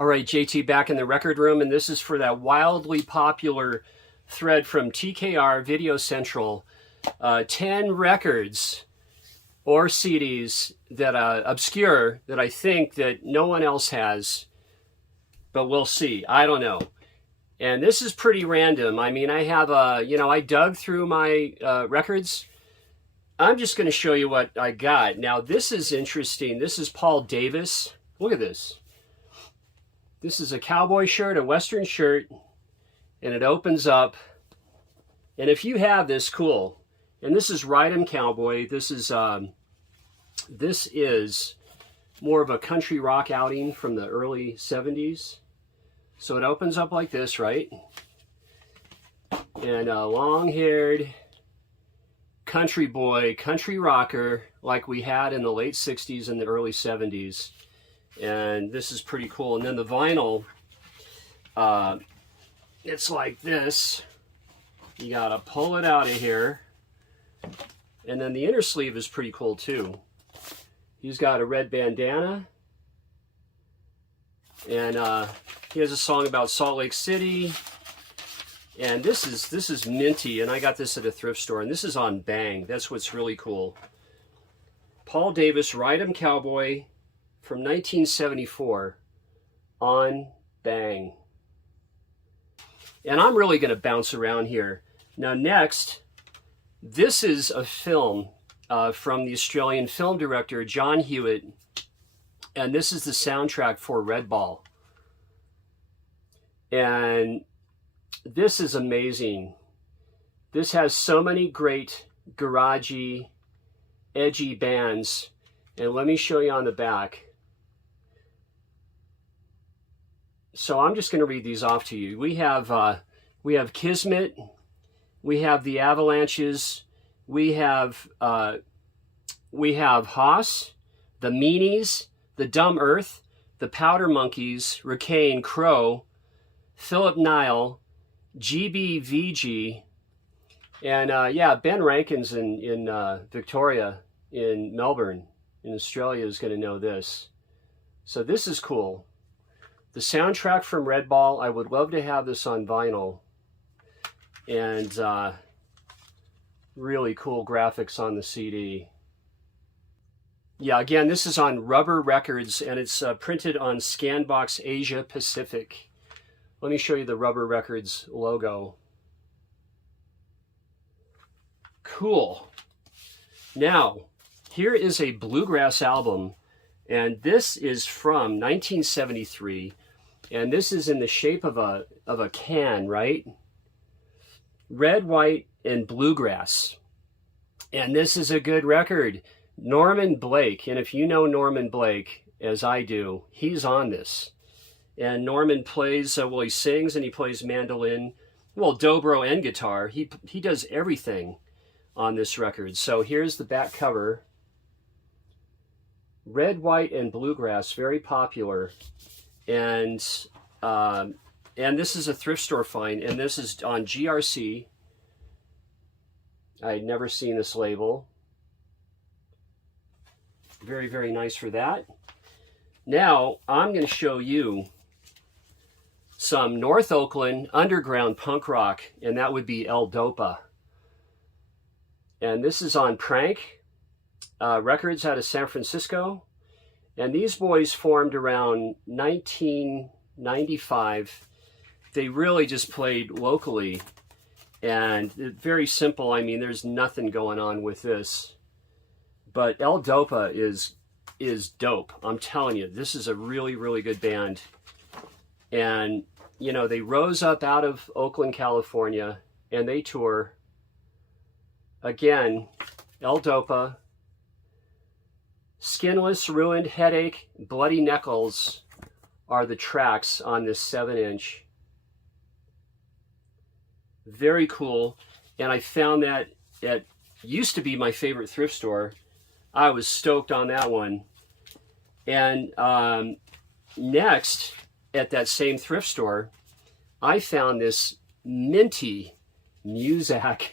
All right, JT back in the record room, and this is for that wildly popular thread from TKR Video Central. 10 records or CDs that obscure that I think that no one else has, but we'll see. I don't know. And this is pretty random. I mean, I have I dug through my records. I'm just going to show you what I got. Now, this is interesting. This is Paul Davis. Look at this. This is a cowboy shirt, a Western shirt, and it opens up. And if you have this, cool. And this is Ride 'em Cowboy. This is more of a country rock outing from the early 70s. So it opens up like this, right? And a long-haired country boy, country rocker, like we had in the late 60s and the early 70s. And this is pretty cool. And then the vinyl, it's like this. You gotta pull it out of here. And then the inner sleeve is pretty cool too. He's got a red bandana. And he has a song about Salt Lake City. And this is minty, and I got this at a thrift store, and this is on Bang. That's what's really cool. Paul Davis, Ride 'em Cowboy from 1974 on Bang. And I'm really going to bounce around here. Now next, this is a film from the Australian film director John Hewitt, and this is the soundtrack for Red Ball. And this is amazing. This has so many great garagey, edgy bands. And let me show you on the back. So I'm just going to read these off to you. We have Kismet, we have the Avalanches, we have Haas, the Meanies, the Dumb Earth, the Powder Monkeys, Ricane, Crow, Philip Nile, GBVG, and Ben Rankin's in Victoria, in Melbourne, in Australia, is going to know this. So this is cool. The soundtrack from Red Ball, I would love to have this on vinyl. And really cool graphics on the CD. Yeah, again, this is on Rubber Records, and it's printed on Scanbox Asia Pacific. Let me show you the Rubber Records logo. Cool. Now, here is a Bluegrass album, and this is from 1973, and this is in the shape of a can, right? Red, white, and Bluegrass. And this is a good record. Norman Blake, and if you know Norman Blake, as I do, he's on this. And Norman plays, he sings and he plays mandolin, well, dobro and guitar. He does everything on this record. So here's the back cover. Red, white, and Bluegrass, very popular. And this is a thrift store find, and this is on GRC. I had never seen this label. Very, very nice for that. Now, I'm going to show you some North Oakland underground punk rock, and that would be El Dopa. And this is on Prank Records out of San Francisco. And these boys formed around 1995. They really just played locally. And very simple. I mean, there's nothing going on with this. But El Dopa is dope. I'm telling you, this is a really, really good band. And, you know, they rose up out of Oakland, California, and they tour. Again, El Dopa, Skinless, Ruined, Headache, Bloody Knuckles are the tracks on this 7-inch. Very cool. And I found that it used to be my favorite thrift store. I was stoked on that one. And next, at that same thrift store, I found this minty Muzak.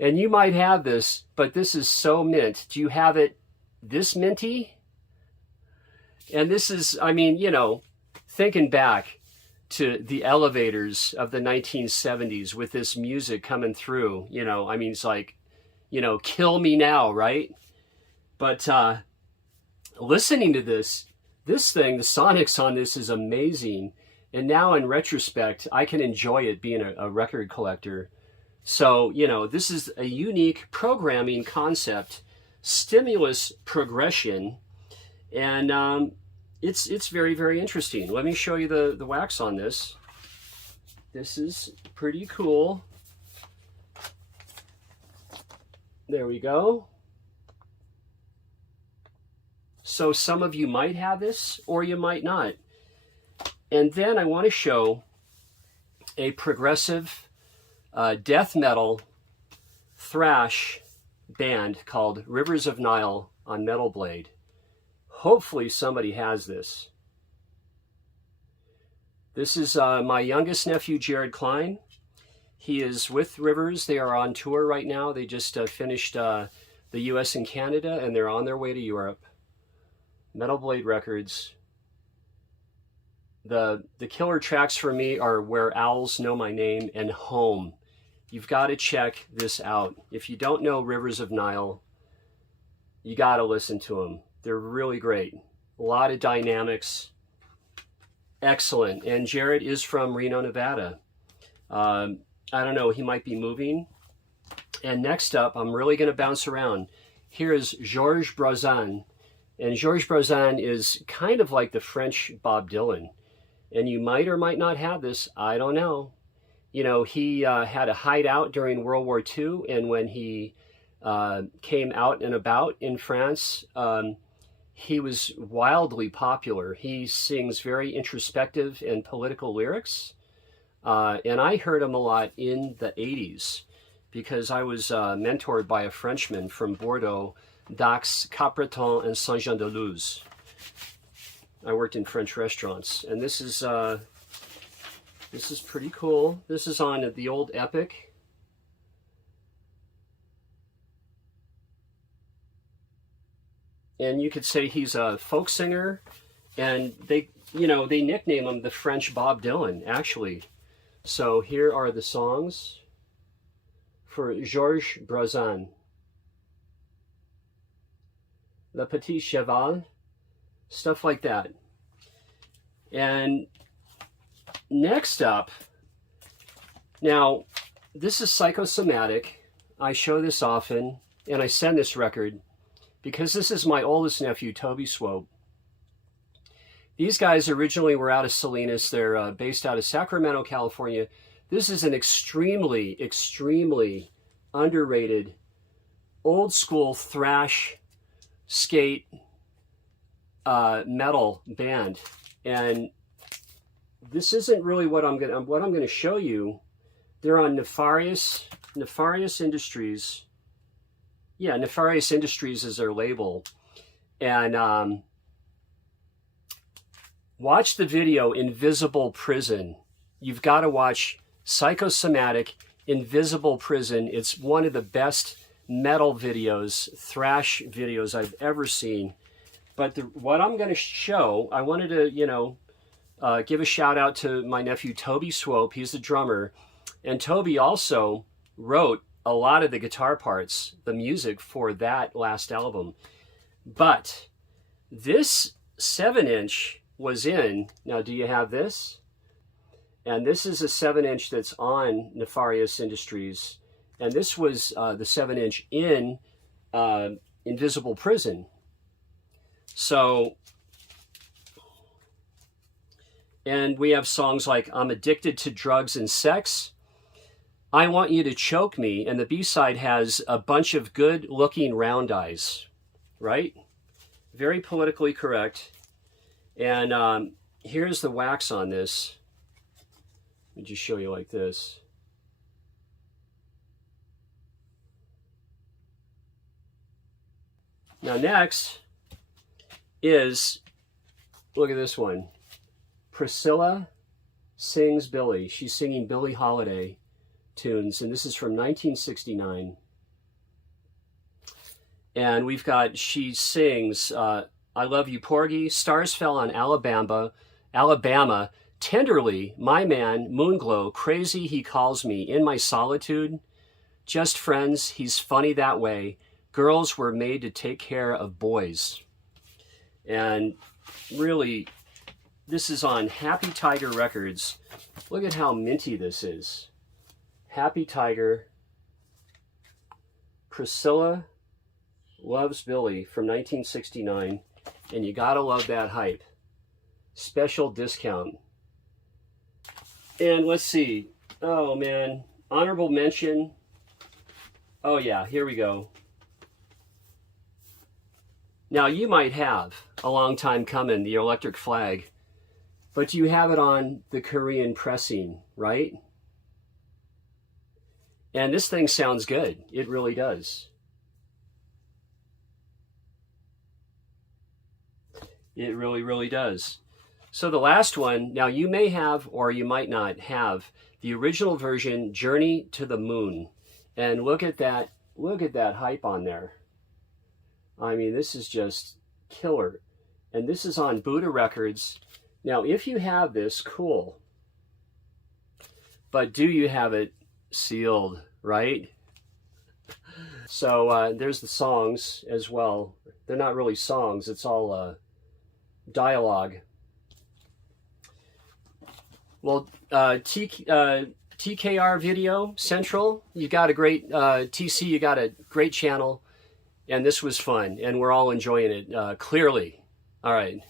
And you might have this, but this is so mint. Do you have it this minty? And this is, I mean, you know, thinking back to the elevators of the 1970s with this music coming through, you know, I mean, it's like, you know, kill me now, right? But listening to this thing, the sonics on this is amazing. And now in retrospect, I can enjoy it being a record collector. So, you know, this is a unique programming concept, stimulus progression, and it's very, very interesting. Let me show you the wax on this. This is pretty cool. There we go. So some of you might have this, or you might not. And then I want to show a progressive death metal thrash band called Rivers of Nile on Metal Blade. Hopefully somebody has this. This is my youngest nephew, Jared Klein. He is with Rivers. They are on tour right now. They just finished the US and Canada, and they're on their way to Europe. Metal Blade Records. The killer tracks for me are Where Owls Know My Name and Home. You've got to check this out. If you don't know Rivers of Nile, you got to listen to them. They're really great. A lot of dynamics. Excellent. And Jared is from Reno, Nevada. I don't know, he might be moving. And next up, I'm really going to bounce around. Here is Georges Brassens. And Georges Brassens is kind of like the French Bob Dylan. And you might or might not have this, I don't know. You know, he had a hideout during World War II, and when he came out and about in France, he was wildly popular. He sings very introspective and political lyrics, and I heard him a lot in the 80s because I was mentored by a Frenchman from Bordeaux, Dax, Capbreton, and Saint-Jean-de-Luz. I worked in French restaurants, and this is pretty cool. This is on the old Epic. And you could say he's a folk singer, and they nickname him the French Bob Dylan, actually. So here are the songs for Georges Brassens. Le Petit Cheval, stuff like that. And next up, now this is Psychosomatic. I show this often, and I send this record because this is my oldest nephew, Toby Swope. These guys originally were out of Salinas. They're based out of Sacramento, California. This is an extremely, extremely underrated, old school thrash, skate, metal band. And this isn't really what I'm gonna show you. They're on Nefarious Industries. Yeah, Nefarious Industries is their label. And watch the video Invisible Prison. You've got to watch Psychosomatic, Invisible Prison. It's one of the best metal videos, thrash videos I've ever seen. But what I'm going to show, I wanted to, give a shout out to my nephew Toby Swope. He's the drummer. And Toby also wrote a lot of the guitar parts, the music for that last album. But this 7-inch was in, now do you have this? And this is a 7-inch that's on Nefarious Industries. And this was the 7-inch in Invisible Prison. So, and we have songs like I'm Addicted to Drugs and Sex, I Want You to Choke Me, and the B-side has a bunch of good-looking round eyes, right? Very politically correct. And here's the wax on this. Let me just show you like this. Now next is, look at this one. Priscilla Sings Billie. She's singing Billie Holiday tunes, and this is from 1969. And we've got, she sings I Love You Porgy, Stars Fell on Alabama, Tenderly, My Man, Moonglow, Crazy He Calls Me, In My Solitude, Just Friends, He's Funny That Way, Girls Were Made to Take Care of Boys. And really, this is on Happy Tiger Records. Look at how minty this is. Happy Tiger, Priscilla Loves Billy from 1969. And you gotta love that hype. Special discount. And let's see. Oh man, honorable mention. Oh yeah, here we go. Now you might have A Long Time Coming, the Electric Flag, but you have it on the Korean pressing, right? And this thing sounds good. It really does. It really, really does. So the last one, now you may have or you might not have the original version, Journey to the Moon. And look at that hype on there. I mean, this is just killer. And this is on Buddha Records. Now, if you have this, cool. But do you have it sealed, right? So there's the songs as well. They're not really songs, it's all dialogue. Well, TKR Video Central, you got a great, TC, you got a great channel, and this was fun, and we're all enjoying it, clearly. All right.